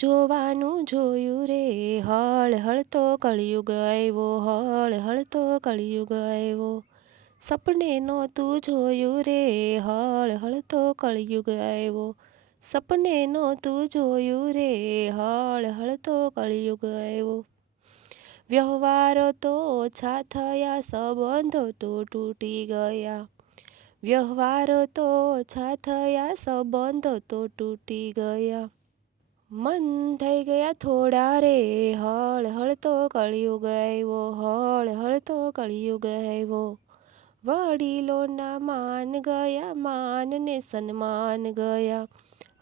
જોવાનું જોયું રે હળ હળતો કળિયુગ આવ્યો, હળ હળતો કળિયુગ આવ્યો. સપને નહોતું જોયું રે હળ હળતો કળિયુગ આવ્યો. સપને નહોતું જોયું રે હળ હળતો કળિયુગ આવ્યો. વ્યવહારો તો ઓછા થયા, સંબંધો તો તૂટી ગયા. વ્યવહારો તો ઓછા થયા, સંબંધો તો તૂટી ગયા. મન થઈ ગયા થોડા રે હળ હળતો કળિયુગ આવ્યો, હળ હળતો કળિયુગ આવ્યો. વડીલોના માન ગયા, માન ને સન્માન ગયા.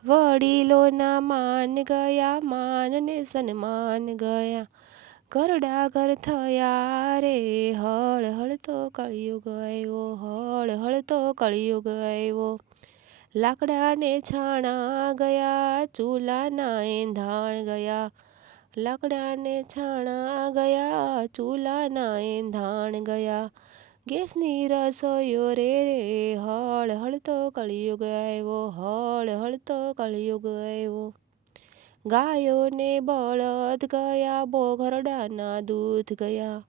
વડીલોના માન ગયા, માન ને સન્માન ગયા. ઘરડા ઘર થયા રે હળ હળતો કળિયુગ આવ્યો, હળ હળતો કળિયુગ આવ્યો. લાકડાને છાણા ગયા, ચૂલાના એંધાણ ગયા. લાકડાને છાણા ગયા, ચૂલાના એંધાણ ગયા. ગેસની રસોઈઓ રે હળ હળતો કળિયુગ આવ્યો, હળ હળતો કળિયુગ આવ્યો. ગાયોને બળદ ગયા, બોઘરડાના દૂધ ગયા.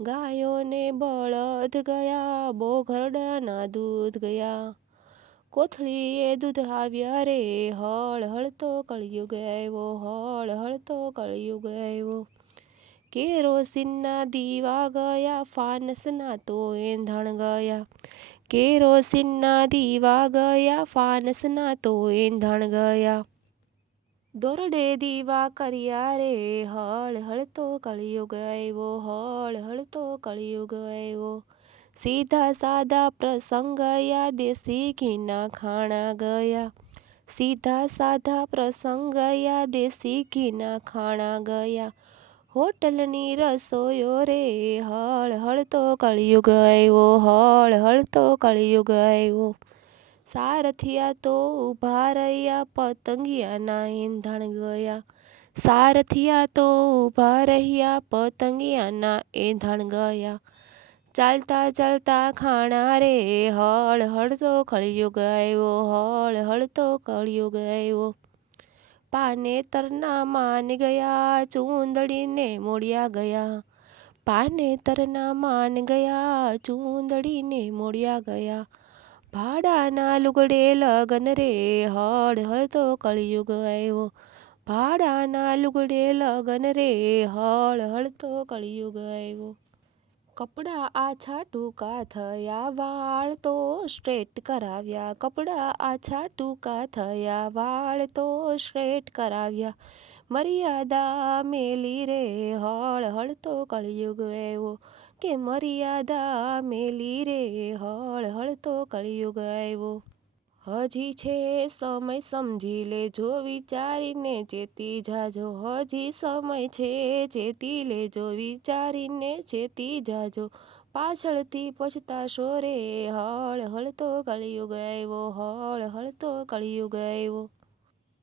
ગાયોને બળદ ગયા, બોઘરડાના દૂધ ગયા. કોથળીએ દૂધ આવ્યા રે હળ હળતો કળિયુગ આવ્યો, હળ હળતો કળિયુગ આવ્યો. કેરોસીનના દીવા ગયા, ફાનસના તો એંધાણ ગયા. કેરોસીનના દીવા ગયા, ફાનસના તો એંધાણ ગયા. દોરડે દીવા કર્યા રે હળ હળતો કળિયુગ આવ્યો, હળ હળતો કળિયુગ આવ્યો. સીધા સાદા પ્રસંગ ગયા, દેશી ઘીના ખાણા ગયા. સીધા સાધા પ્રસંગ ગયા, દેશી ઘીના ખાણા ગયા. હોટલની રસોઈઓ રે હળ હળતો કળિયુગ આવ્યો, હળ હળતો કળિયુગ આવ્યો. સારથિયા તો ઊભા રહ્યા, પતંગિયાના એંધાણ ગયા. સારથિયા તો ઊભા રહ્યા, પતંગિયાના એંધાણ ગયા. ચાલતા ચાલતા ખાણા રે હળ હળતો કળિયુગ આવ્યો, હળ હળતો કળિયુગ આવ્યો. પાનેતરના માન ગયા, ચૂંદડીને મોડિયા ગયા. પાનેતરના માન ગયા, ચૂંદડીને મોડિયા ગયા. ભાડાના લુગડે લગન રે હળ હળતો કળિયુગ આવ્યો. ભાડાના લુગડે લગન રે હળ હળતો કળિયુગ આવ્યો. કપડાં આછા ટૂંકા થયા, વાળ તો સ્ટ્રેટ કરાવ્યા. કપડાં આછા ટૂંકા થયા, વાળ તો સ્ટ્રેટ કરાવ્યા. મર્યાદા મેલી રે હળ હળતો કળિયુગ આવ્યો, કે મર્યાદા મેલી રે હળ હળતો કળિયુગ આવ્યો. હજી છે સમય સમજી લેજો, વિચારીને ચેતી જાજો. હજી સમય છે ચેતી લેજો, વિચારીને ચેતી જાજો. પાછળથી પછતાશો રે હળ હળતો કળિયુગ આવ્યો, હળ હળતો કળિયુગ આવ્યો.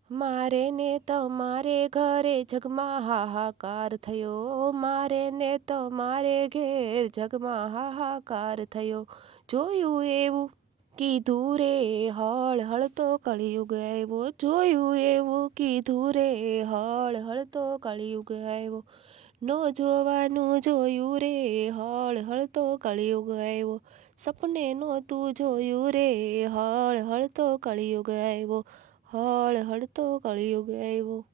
મારે ને તમારે ઘરે જગમાં હાહાકાર થયો, મારે ને તમારે ઘેર જગમાં હાહાકાર થયો. જોયું એવું કીધું રે હળ હળતો કળિયુગ આવ્યો, જોયું એવું કીધું રે હળ હળતો કળિયુગ આવ્યો. ન જોવાનું જોયું રે હળ હળતો કળિયુગ આવ્યો. સપને નહોતું જોયું રે હળ હળતો કળિયુગ આવ્યો, હળ હળતો કળિયુગ આવ્યો.